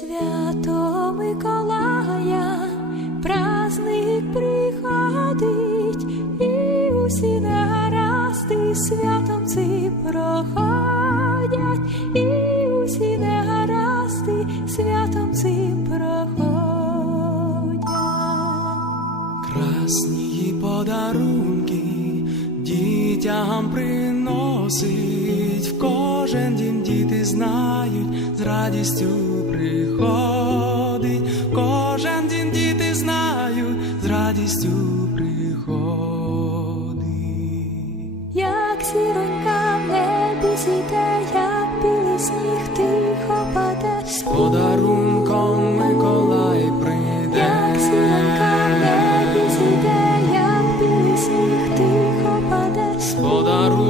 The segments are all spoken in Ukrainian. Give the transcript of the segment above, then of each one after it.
Свято Миколая, праздник приходить, і усі негаразди святом ци проходять, і усі негаразди святом цим проходять. Красні подарунки дітям приносить в кожну кожен дім діти знають, з радістю приходить, кожен дім діти знають, з радістю приходить. Як зіронька в небі зійде, як білий сніг тихо паде, З подарунком Миколай прийде. як зіронька в небі зійде, як білий сніг тихо паде, З подарунком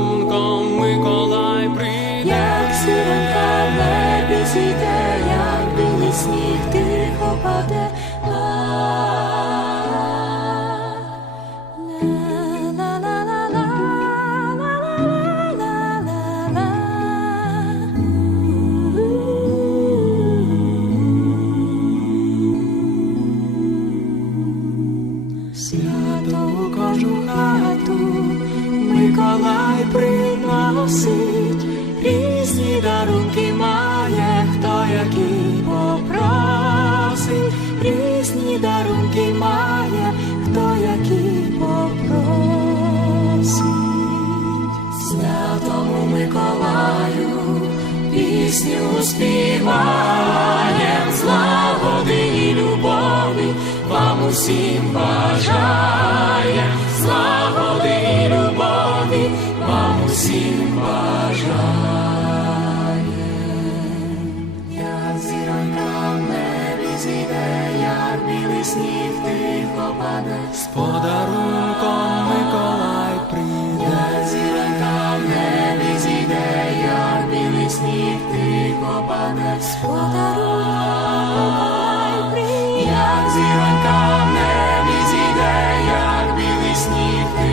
зійде, як білий сніг тихо паде. Свято у кожну хату Миколай приносить, різні дарунки який попросить, різні дарунки має, хто який попросить. Святому Миколаю пісню співаєм, злагоди і любові вам усім бажає, злагоди і любові вам усім бажає. Сіде, як білий сніг тихо паде, з подарунком Миколай прийде, зіранка в небі зійде, як білий сніг тихо паде, з подарунком прийде, як зіранка в небі зійде, як білий сніг.